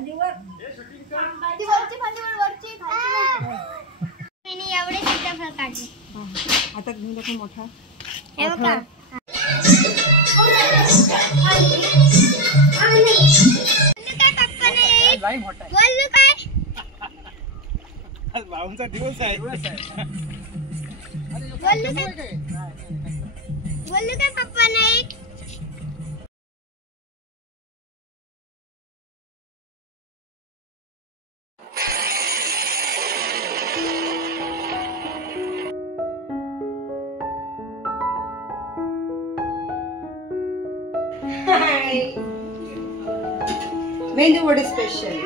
फांदीवर ती वरची फांदीवर वरची मी एवढे सीताफळ काढले. आता घेऊन दाखव मोठा. हे बघा बोललो काय आज भाऊंचा दिवस आहे. बोललो काय पप्पा नाही. मेंदू वडे स्पेशल.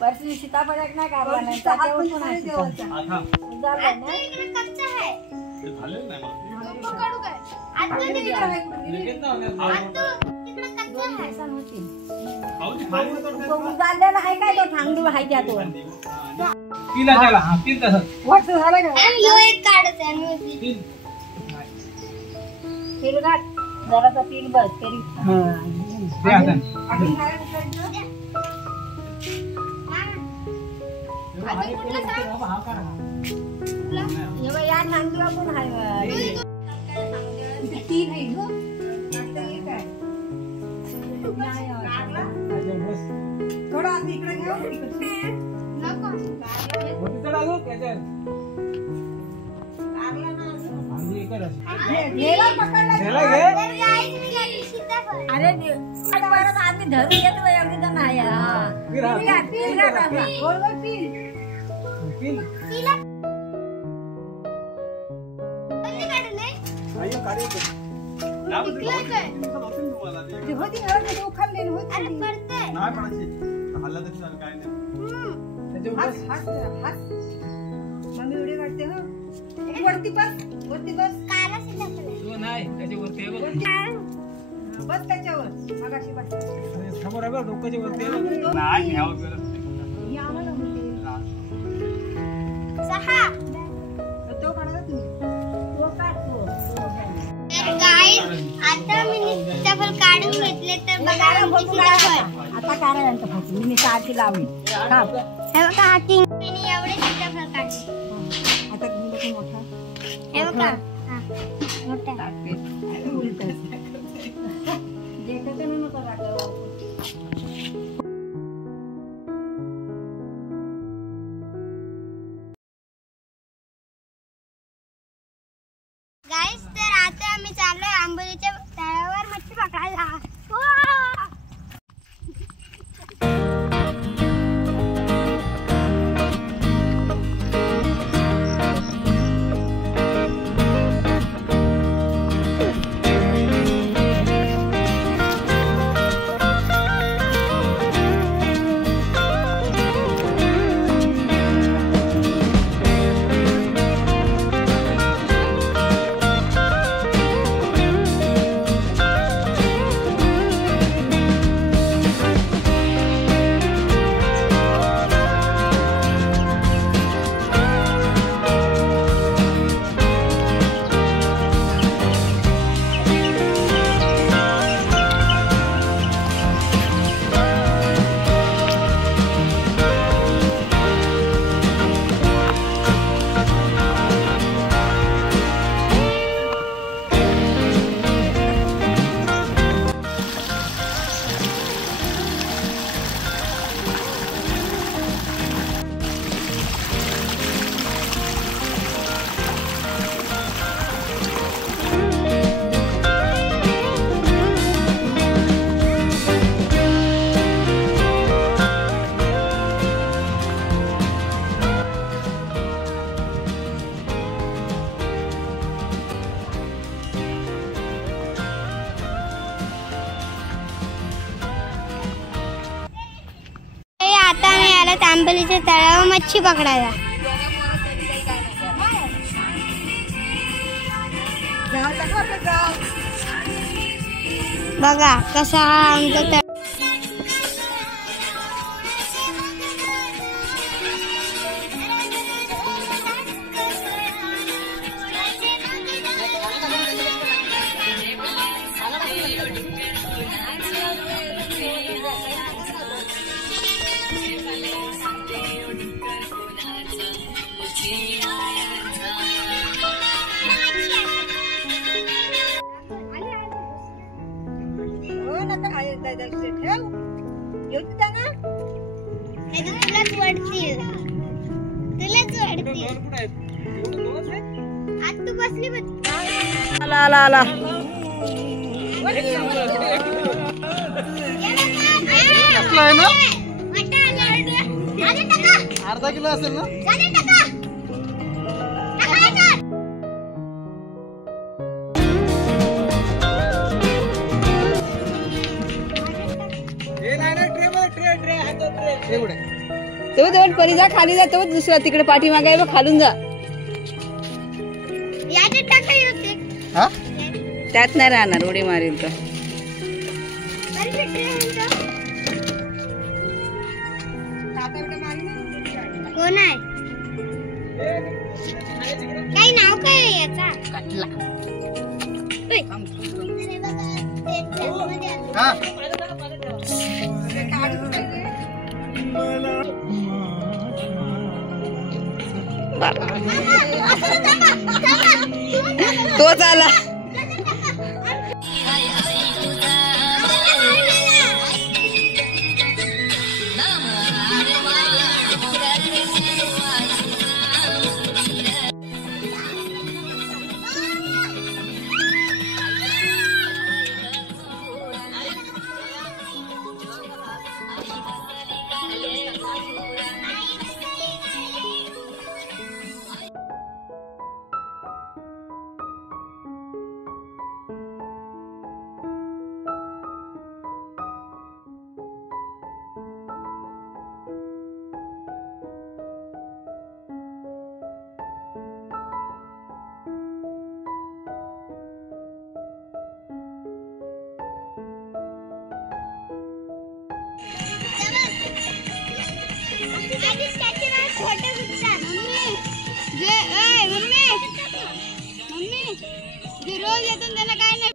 परसी सीताफळ नाही काढला नाही त्याच्यावर पण आहे देवाचा. झालं ना इकडे कच्चा आहे. ते झालेलं नाही मला. पकडू काय आता तिकडे लगेच ना तिकडे कच्चा आहे. भाऊची खाली उतरते. तो उजाळलेला आहे काय तो ठांगडू आहे त्यातून. तिला त्याला हा तीन तासात. वरच झालं का आणि यो एक काढत आहे आणि तीन. तेल घाट जरासा तेल बस तरी. दे हाताने. हा काढा. या ठांगडूला पण आहे तीन आहे गं. थोडा इकडे घेऊ नको अरे परत आम्ही धरून येतो एवढी जण आहे. मम्मी उडी काढते हो. वरती बस वरती बस बस त्याच्यावर मगाशी बस. समोर आहे बघ डोक्याच्या वरती. आम्हाला होते 6. तो काढा तुम्ही. तो काढतो गाईस आता मी सीताफळ काढून घेतले तर बघा सीताफळ. आता काढा यांचा फोटो मी सारखी लावली. हे बघा हा किंग मी एवढे सीताफळ काढले. आता घेऊन मोठा. हे बघा हा मोठा गाईस तर आता आम्ही चाललोय आंबोलीच्या तळ्यावर मच्छी पकडायला. आंबोलीच्या तळावर मच्छी पकडायला. बघा कसा हा आमचा तळ. अर्धा किलो असेल ना. तो दोन परी जा खाली जा. तो दुसरा तिकडे पाठीमागे आहे बघ, खालून जा. त्यात नाही राहणार, उडी मारेल तर. कोण आहे? काय नाव काय आहे याचा? कटला. तोच आला. रोज येतो त्याला काय नाही.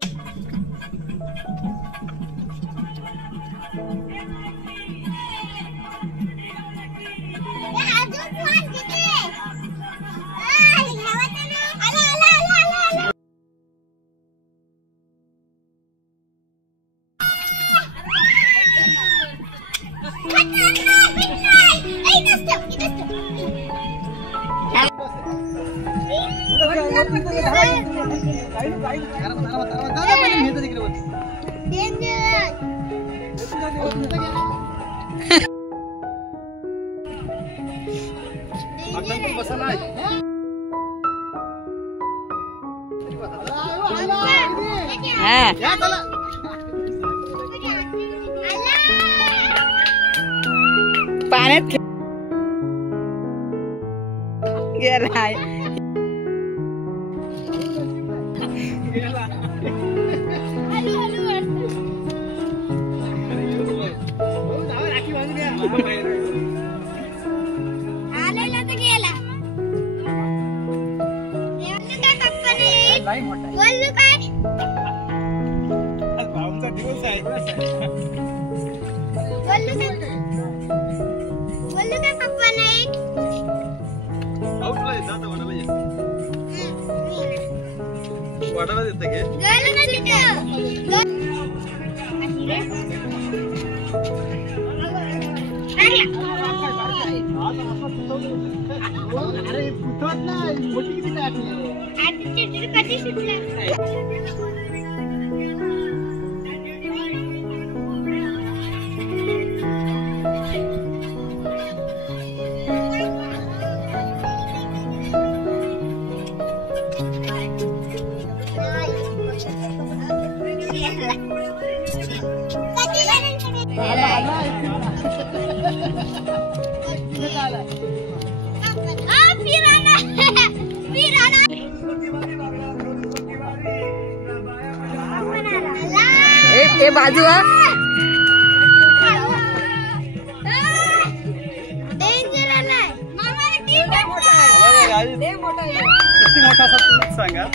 पाण्यात गेला. वाटायला देतं घे. अरे फुटत नाही, मोठी किती टाकली कधी सुटलं. पिराना पिराना ए बाजू हा डेंजर आलाय मामा टीम मोठा आहे किती मोठा असा तुम्हीच सांगा.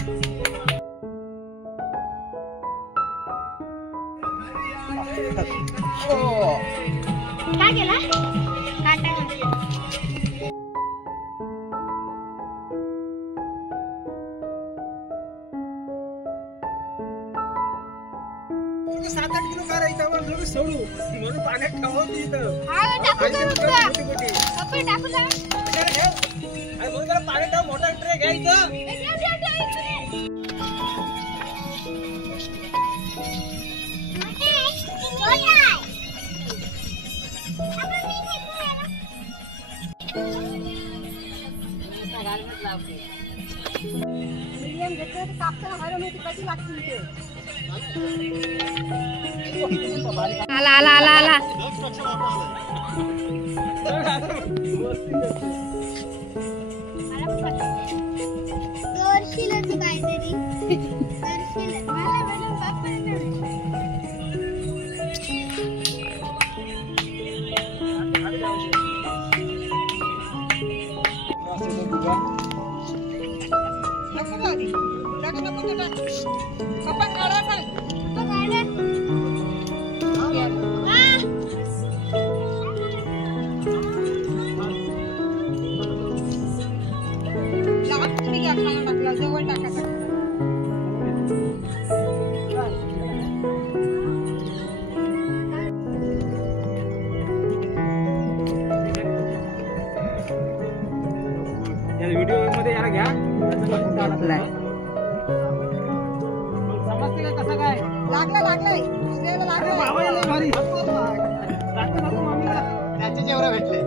काय केला काटा सोडू म्हणून पाण्यात ठेवून पाण्यात ठेव मोठा ट्रे घ्यायचं. आला आला आला आला दर्शीलच काहीतरी दर्शील मला व्हिडिओ मध्ये याला घ्या. समजते का कसं काय लागलाय भारी त्याचे जेवढा भेटले.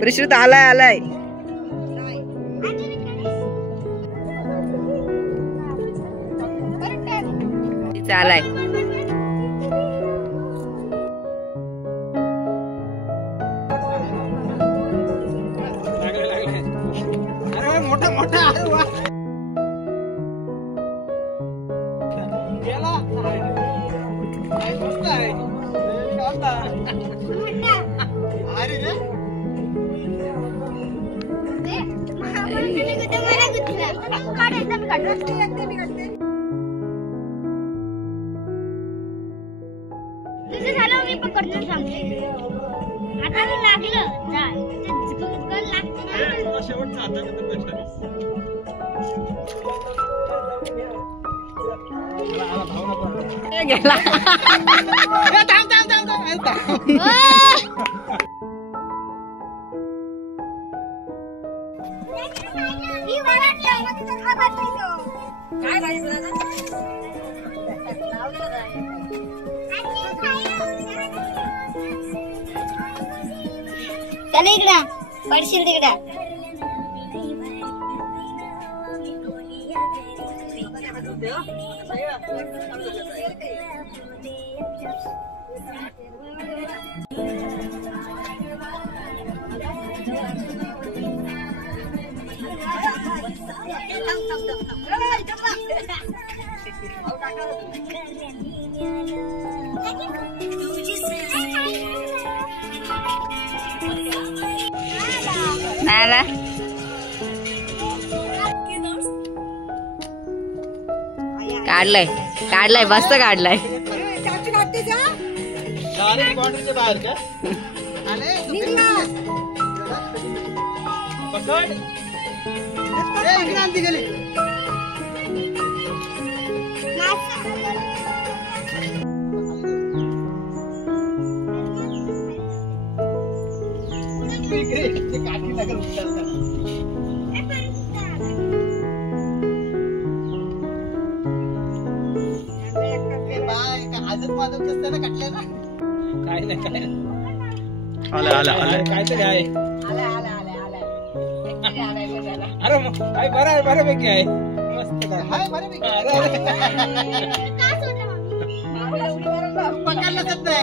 परिश्रुत आलाय चालाय अरे मोठा मोठा गेला मस्त आहे. अरे रे तुझं झालं मी पकडून सांगते. आता मी लागलं जा लागतं शेवटचा आता गेला चला इकडं पडशील तिकडं. आला काढलाय काढलाय मस्त काढलाय. बाउंड्रीच्या बाहेर का काठी नगर आजच माझं कसं कटलं ना काय नाही काय आलं काय तरी आहे. आला अरे बऱ्यापैकी आहे मस्त काय. हाय बऱ्यापैकी. अरे, का सोडलं मम्मी? पकडलं तर नाही.